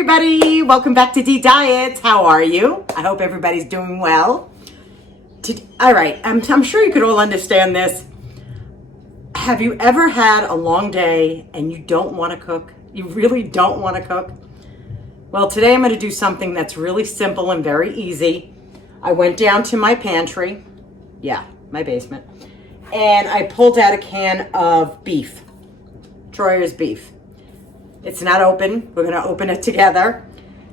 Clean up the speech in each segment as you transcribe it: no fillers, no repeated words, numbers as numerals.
everybody, welcome back to Dee Diets. How are you? I hope everybody's doing well. All right, I'm sure you could all understand this. Have you ever had a long day and you don't want to cook? You really don't want to cook? Well, today I'm going to do something that's really simple and very easy. I went down to my pantry, my basement, and I pulled out a can of beef, Troyer's beef. It's not open. We're going to open it together.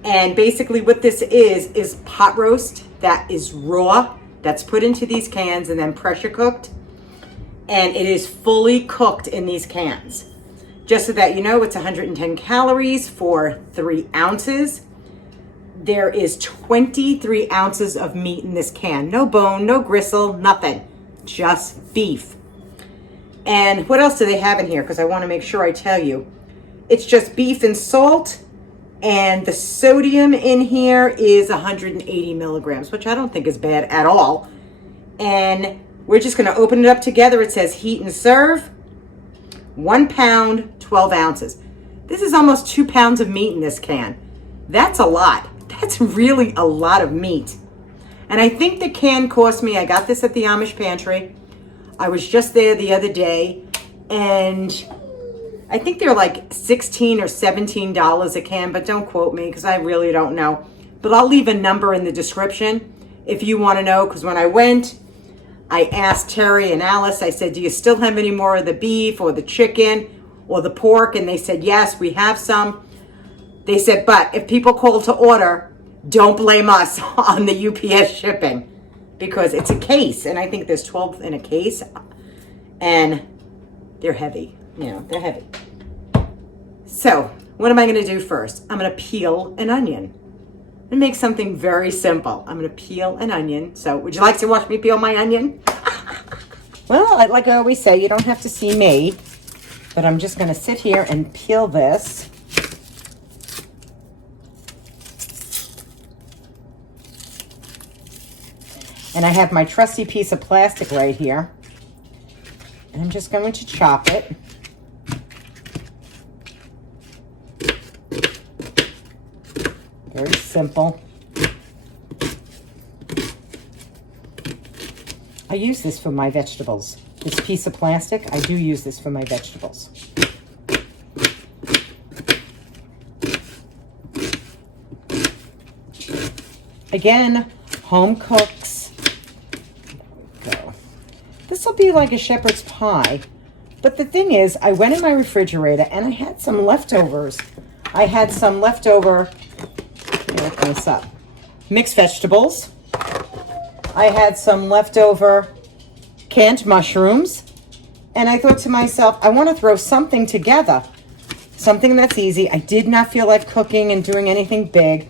And basically what this is pot roast that is raw, that's put into these cans and then pressure cooked. And it is fully cooked in these cans. Just so that you know, it's 110 calories for 3 ounces. There is 23 ounces of meat in this can. No bone, no gristle, nothing. Just beef. And what else do they have in here? Because I want to make sure I tell you. It's just beef and salt, and the sodium in here is 180 milligrams, which I don't think is bad at all. And we're just going to open it up together. It says heat and serve. 1 pound, 12 ounces. This is almost 2 pounds of meat in this can. That's a lot. That's really a lot of meat. And I think the can cost me, I got this at the Amish Pantry. I was just there the other day, and I think they're like $16 or $17 a can, but don't quote me because I really don't know. But I'll leave a number in the description if you want to know, because when I went, I asked Terry and Alice, I said, do you still have any more of the beef or the chicken or the pork? And they said, yes, we have some. They said, but if people call to order, don't blame us on the UPS shipping because it's a case. And I think there's 12 in a case and they're heavy. They're heavy. So what am I going to do first? I'm going to peel an onion and make something very simple. I'm going to peel an onion. So would you like to watch me peel my onion? Well, like I always say, you don't have to see me, but I'm just going to sit here and peel this. And I have my trusty piece of plastic right here. And I'm just going to chop it. Very simple. I use this for my vegetables. This piece of plastic, I do use this for my vegetables. Again, home cooks. There we go. This will be like a shepherd's pie. But the thing is, I went in my refrigerator and I had some leftovers. I had some leftover, open this up, mixed vegetables. I had some leftover canned mushrooms. And I thought to myself, I want to throw something together. Something that's easy. I did not feel like cooking and doing anything big.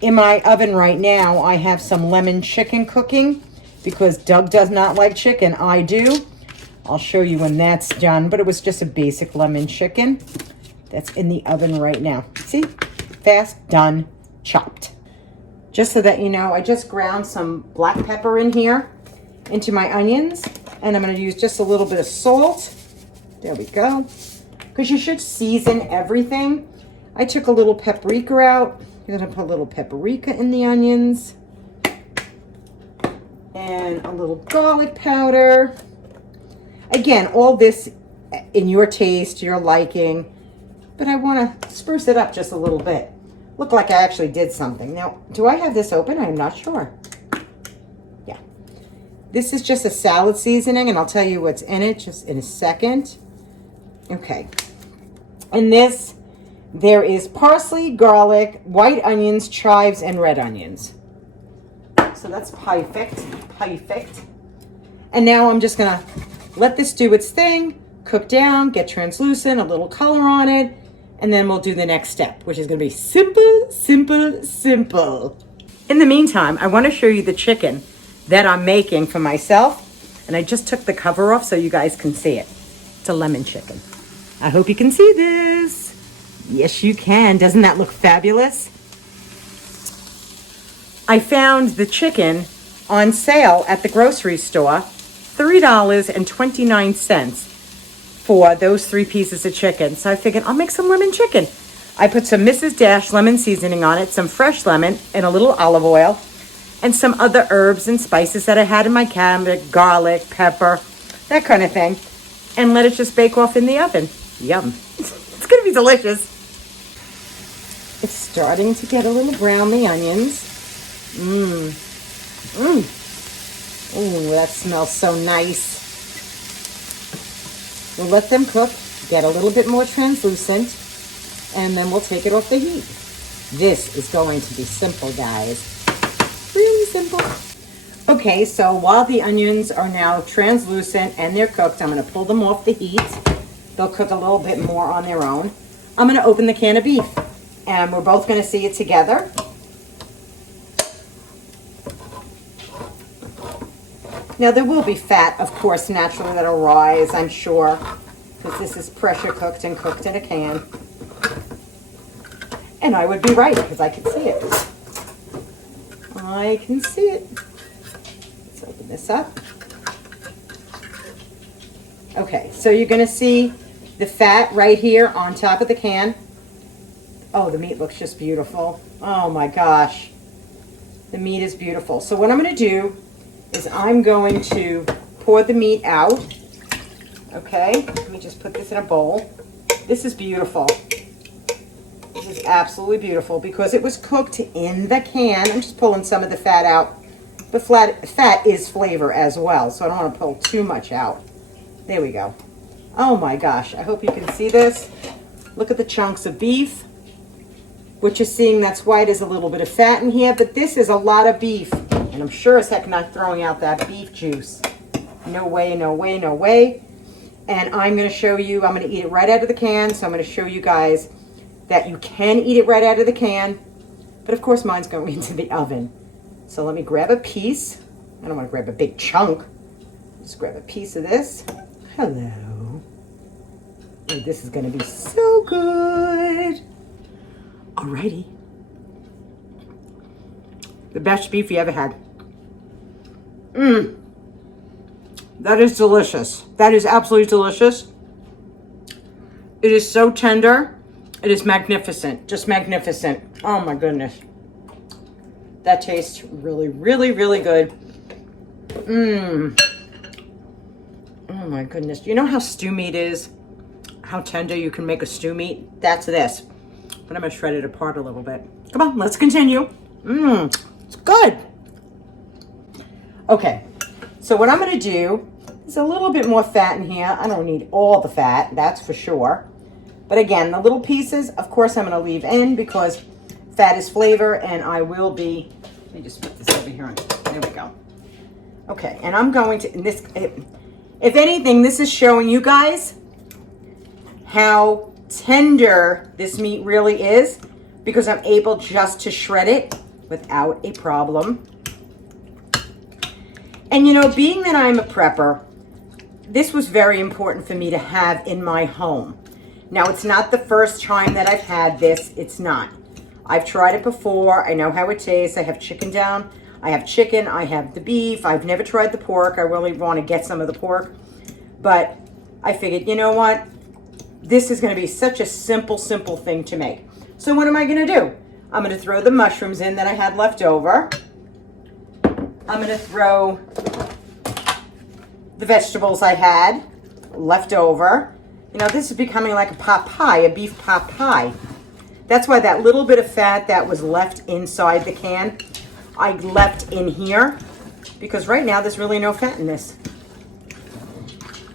In my oven right now, I have some lemon chicken cooking because Doug does not like chicken. I do. I'll show you when that's done, but it was just a basic lemon chicken that's in the oven right now. See? Fast, done, chopped. Just so that you know, I just ground some black pepper in here into my onions, and I'm going to use just a little bit of salt. There we go. Because you should season everything. I took a little paprika out. You're going to put a little paprika in the onions. And a little garlic powder. Again, all this in your taste, your liking. But I want to spruce it up just a little bit. Look like I actually did something. Now, do I have this open? I'm not sure. Yeah. This is just a salad seasoning, and I'll tell you what's in it just in a second. Okay. In this, there is parsley, garlic, white onions, chives, and red onions. So that's perfect. Perfect. And now I'm just going to let this do its thing, cook down, get translucent, a little color on it, and then we'll do the next step, which is going to be simple, simple, simple. In the meantime, I want to show you the chicken that I'm making for myself, and I just took the cover off so you guys can see it. It's a lemon chicken. I hope you can see this. Yes, you can. Doesn't that look fabulous? I found the chicken on sale at the grocery store, $3.29 for those 3 pieces of chicken. So I figured I'll make some lemon chicken. I put some Mrs. Dash lemon seasoning on it, some fresh lemon, and a little olive oil, and some other herbs and spices that I had in my cabinet, garlic, pepper, that kind of thing, and let it just bake off in the oven. Yum. It's going to be delicious. It's starting to get a little brown, the onions. Oh, that smells so nice. We'll let them cook, get a little bit more translucent, and then we'll take it off the heat. This is going to be simple, guys. Really simple. Okay, so while the onions are now translucent and they're cooked, I'm going to pull them off the heat. They'll cook a little bit more on their own. I'm going to open the can of beef, and we're both going to see it together. Now, there will be fat, of course, naturally that'll rise, I'm sure, because this is pressure cooked and cooked in a can. And I would be right, because I can see it. I can see it. Let's open this up. Okay, so you're going to see the fat right here on top of the can. Oh, the meat looks just beautiful. Oh my gosh. The meat is beautiful. So what I'm going to do is I'm going to pour the meat out. Okay, let me just put this in a bowl. This is beautiful. This is absolutely beautiful because it was cooked in the can. I'm just pulling some of the fat out. The fat is flavor as well, so I don't want to pull too much out. There we go. Oh my gosh, I hope you can see this. Look at the chunks of beef. What you're seeing that's white is a little bit of fat in here, but this is a lot of beef. And I'm sure as heck not throwing out that beef juice. No way, no way, no way. And I'm going to show you, I'm going to eat it right out of the can. So I'm going to show you guys that you can eat it right out of the can. But of course mine's going into the oven. So let me grab a piece. I don't want to grab a big chunk. Just grab a piece of this. Hello. Oh, this is going to be so good. Alrighty. The best beef you ever had. That is delicious. That is absolutely delicious. It is so tender. It is magnificent. Just magnificent. Oh my goodness. That tastes really, really, really good. Oh my goodness. You know how stew meat is? How tender you can make a stew meat? That's this. But I'm going to shred it apart a little bit. Come on, let's continue. It's good. Okay, so what I'm going to do is a little bit more fat in here. I don't need all the fat, that's for sure. But again, the little pieces, of course, I'm going to leave in because fat is flavor, and I will be, let me just put this over here. There we go. Okay, and I'm going to, if anything, this is showing you guys how tender this meat really is because I'm able just to shred it without a problem. And you know, being that I'm a prepper, this was very important for me to have in my home. Now, it's not the first time that I've had this. It's not. I've tried it before. I know how it tastes. I have chicken down. I have chicken. I have the beef. I've never tried the pork. I really want to get some of the pork. But I figured, you know what? This is going to be such a simple thing to make. So what am I going to do? I'm going to throw the mushrooms in that I had left over. I'm going to throw the vegetables I had left over. You know, this is becoming like a pot pie, a beef pot pie. That's why that little bit of fat that was left inside the can, I left in here because right now there's really no fat in this.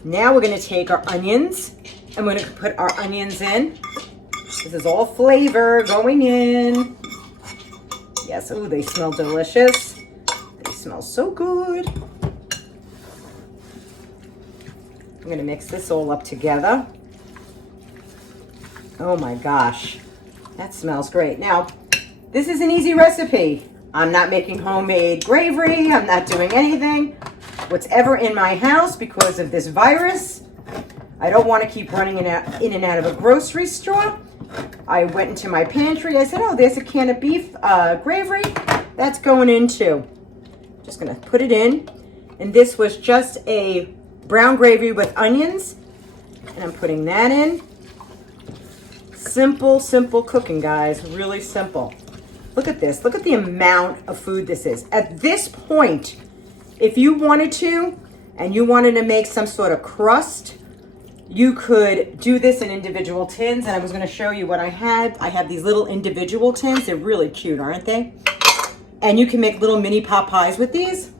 Now we're going to take our onions. I'm going to put our onions in. This is all flavor going in. Yes, ooh, they smell delicious. They smell so good. I'm going to mix this all up together. Oh my gosh, that smells great. Now, this is an easy recipe. I'm not making homemade gravy. I'm not doing anything. Whatever in my house because of this virus. I don't want to keep running in and out of a grocery store. I went into my pantry. I said, oh, there's a can of beef gravy. That's going in too. Just going to put it in. And this was just a brown gravy with onions. And I'm putting that in. Simple, simple cooking, guys. Really simple. Look at this. Look at the amount of food this is. At this point, if you wanted to, and you wanted to make some sort of crust, you could do this in individual tins. And I was going to show you what I had. I have these little individual tins. They're really cute, aren't they? And you can make little mini pot pies with these.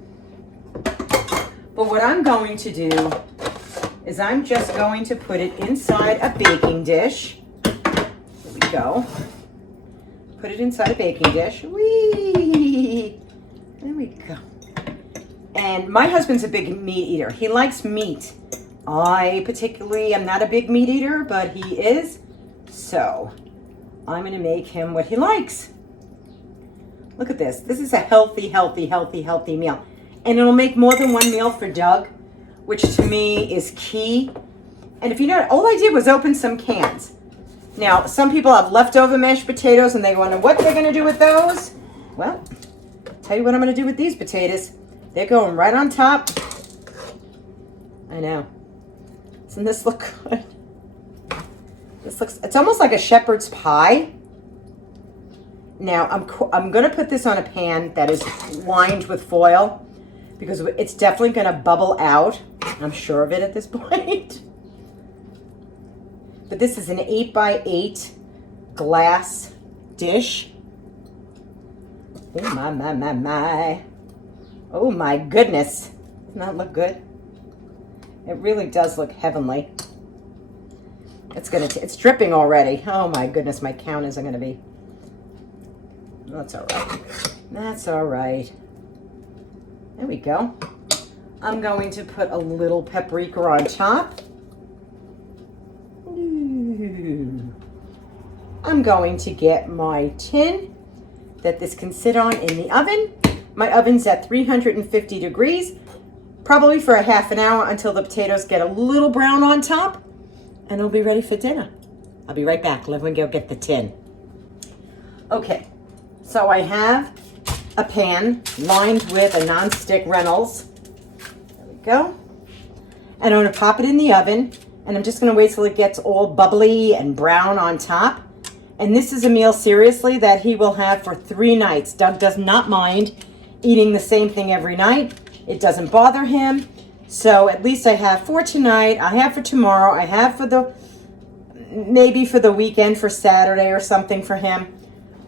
But what I'm going to do is I'm just going to put it inside a baking dish. There we go. Put it inside a baking dish. Whee! There we go. And my husband's a big meat eater. He likes meat. I particularly am not a big meat eater, but he is. So I'm going to make him what he likes. Look at this. This is a healthy, healthy, healthy, healthy meal. And it'll make more than one meal for Doug, which to me is key. And if you know, all I did was open some cans. Now, some people have leftover mashed potatoes and they wonder what they're going to do with those. Well, I'll tell you what I'm going to do with these potatoes. They're going right on top. I know. Doesn't this look good? It's almost like a shepherd's pie. Now, I'm going to put this on a pan that is lined with foil because it's definitely going to bubble out. I'm sure of it at this point. But this is an 8x8 glass dish. Oh, my. Oh, my goodness. Doesn't that look good? It really does look heavenly. It's dripping already. Oh, my goodness. My counters are going to be... That's all right. That's all right. There we go. I'm going to put a little paprika on top. I'm going to get my tin that this can sit on in the oven. My oven's at 350 degrees, probably for a half an hour until the potatoes get a little brown on top, and it'll be ready for dinner. I'll be right back. Let me go get the tin. Okay, so I have a pan lined with a non-stick Reynolds. There we go. And I'm going to pop it in the oven, and I'm just going to wait till it gets all bubbly and brown on top. And this is a meal, seriously, that he will have for 3 nights. Doug does not mind eating the same thing every night. It doesn't bother him. So at least I have for tonight, I have for tomorrow, I have for maybe for the weekend, for Saturday or something for him,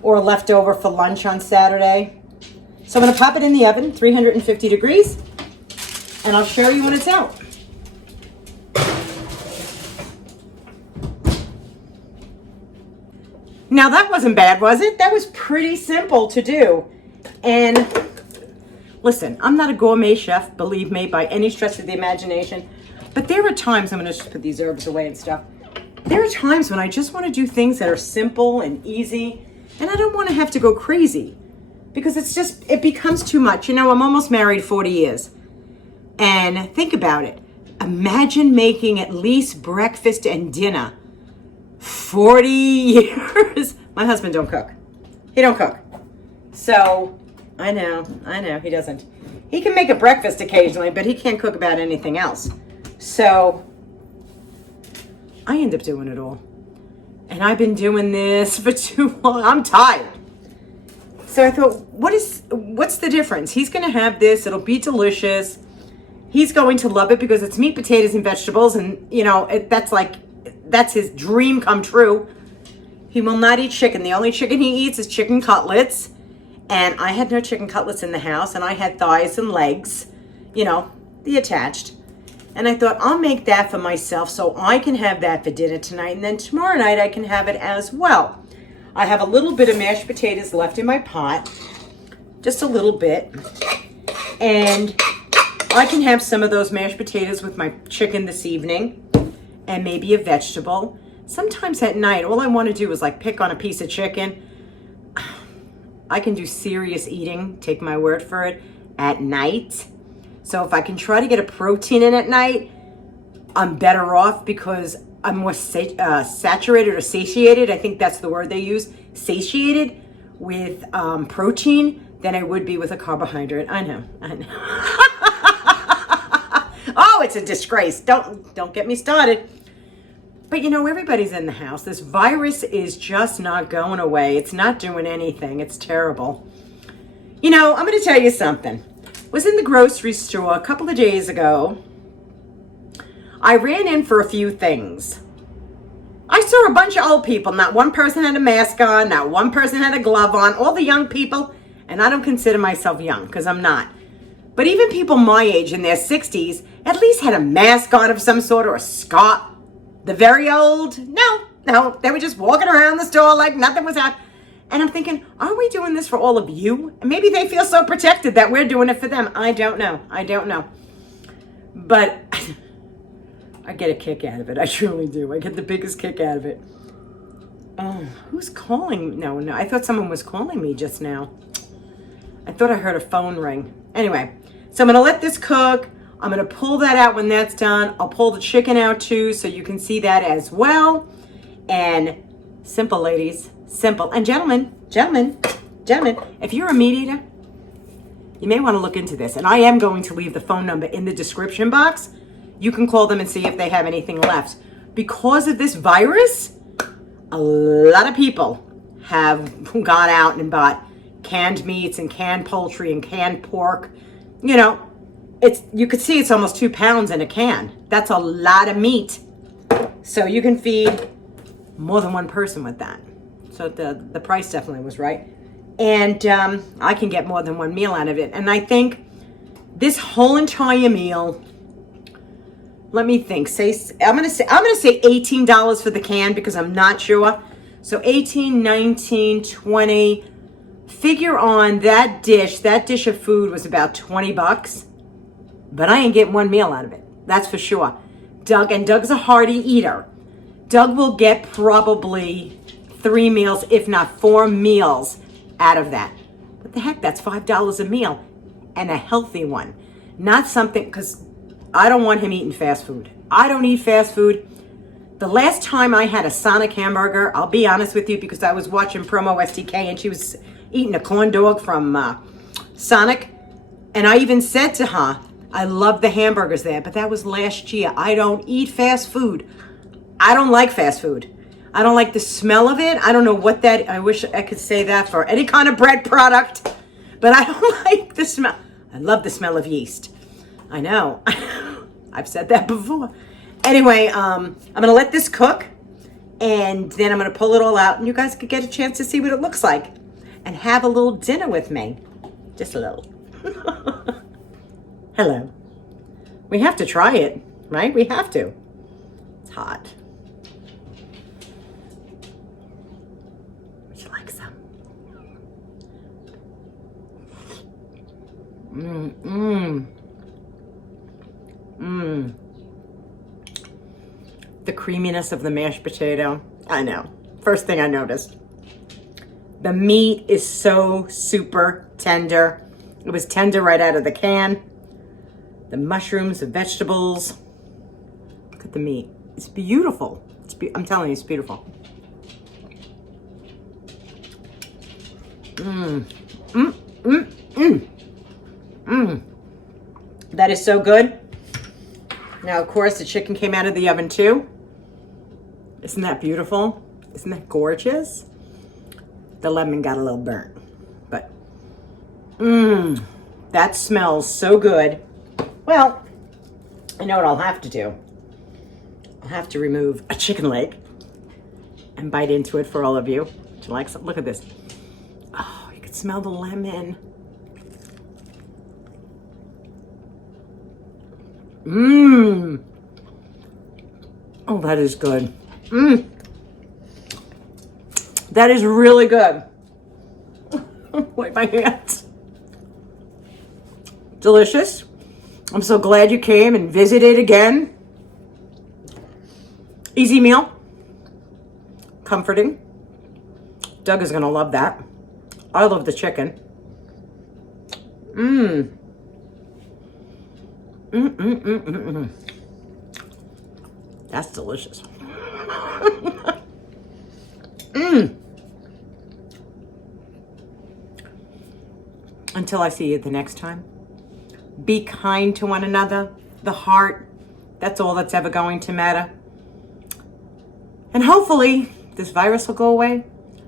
or leftover for lunch on Saturday. So I'm going to pop it in the oven, 350 degrees, and I'll show you when it's out. Now that wasn't bad, was it? That was pretty simple to do. And listen, I'm not a gourmet chef, believe me, by any stretch of the imagination. But there are times, I'm going to just put these herbs away and stuff. There are times when I just want to do things that are simple and easy. And I don't want to have to go crazy. Because it becomes too much. You know, I'm almost married 40 years. And think about it. Imagine making at least breakfast and dinner 40 years. My husband don't cook. He don't cook. So, I know, he doesn't. He can make a breakfast occasionally, but he can't cook about anything else. So, I end up doing it all. And I've been doing this for too long. I'm tired. So I thought, what's the difference? He's going to have this. It'll be delicious. He's going to love it because it's meat, potatoes, and vegetables. And, you know, that's his dream come true. He will not eat chicken. The only chicken he eats is chicken cutlets. And I had no chicken cutlets in the house. And I had thighs and legs, you know, the attached. And I thought, I'll make that for myself so I can have that for dinner tonight. And then tomorrow night I can have it as well. I have a little bit of mashed potatoes left in my pot. Just a little bit. And I can have some of those mashed potatoes with my chicken this evening. And maybe a vegetable. Sometimes at night, all I want to do is like pick on a piece of chicken. I can do serious eating, take my word for it, at night. So if I can try to get a protein in at night, I'm better off because I'm more saturated or satiated. I think that's the word they use. Satiated with protein than I would be with a carbohydrate. I know. Oh, it's a disgrace. Don't get me started. But you know, everybody's in the house. This virus is just not going away. It's not doing anything. It's terrible. You know, I'm going to tell you something. I was in the grocery store a couple of days ago. I ran in for a few things. I saw a bunch of old people. Not one person had a mask on. Not one person had a glove on. All the young people, and I don't consider myself young because I'm not. But even people my age in their 60s at least had a mask on of some sort or a scarf. The very old, no. They were just walking around the store like nothing was happening. And I'm thinking, aren't we doing this for all of you? And maybe they feel so protected that we're doing it for them. I don't know. But I get a kick out of it. I truly do. I get the biggest kick out of it. Oh, who's calling? No. I thought someone was calling me just now. I thought I heard a phone ring. Anyway, so I'm going to let this cook. I'm going to pull that out when that's done. I'll pull the chicken out too so you can see that as well. And simple, ladies. Simple. And gentlemen, if you're a meat eater, you may want to look into this. And I am going to leave the phone number in the description box. You can call them and see if they have anything left. Because of this virus, a lot of people have gone out and bought canned meats and canned poultry and canned pork. You know, you could see it's almost 2 pounds in a can. That's a lot of meat. So you can feed more than one person with that. So the price definitely was right. And I can get more than one meal out of it. And I think this whole entire meal, let me think. I'm gonna say $18 for the can because I'm not sure. So 18, 19, 20. Figure on that dish. That dish of food was about $20. But I ain't getting one meal out of it. That's for sure. Doug's a hearty eater. Doug will get probably 3 meals, if not 4 meals out of that. What the heck? That's $5 a meal and a healthy one. Not something, because I don't want him eating fast food. I don't eat fast food. The last time I had a Sonic hamburger, I'll be honest with you, because I was watching Promo STK and she was eating a corn dog from Sonic. And I even said to her, I love the hamburgers there, but that was last year. I don't eat fast food. I don't like fast food. I don't like the smell of it. I don't know what that, I wish I could say that for any kind of bread product, but I don't like the smell. I love the smell of yeast. I know. I've said that before. Anyway, I'm going to let this cook, and then I'm going to pull it all out, and you guys could get a chance to see what it looks like and have a little dinner with me. Just a little. Hello. We have to try it, right? We have to. It's hot. Would you like some? The creaminess of the mashed potato. I know. First thing I noticed. The meat is so super tender. It was tender right out of the can. The mushrooms, the vegetables. Look at the meat. It's beautiful. I'm telling you, it's beautiful. That is so good. Now, of course, the chicken came out of the oven too. Isn't that beautiful? Isn't that gorgeous? The lemon got a little burnt, but that smells so good. Well, I know what I'll have to do. I'll have to remove a chicken leg and bite into it for all of you. Would you like some? Look at this. Oh, you can smell the lemon. Oh, that is good. That is really good. Wipe my hands. Delicious. I'm so glad you came and visited again. Easy meal. Comforting. Doug is going to love that. I love the chicken. That's delicious. Until I see you the next time, be kind to one another. The heart, that's all that's ever going to matter. And hopefully this virus will go away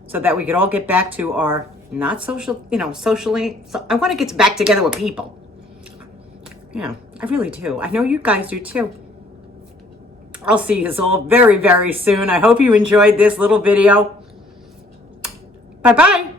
so that we could all get back to our not social, socially. So I want to get back together with people. Yeah, I really do. I know you guys do too. I'll see you all very, very soon. I hope you enjoyed this little video. Bye-bye.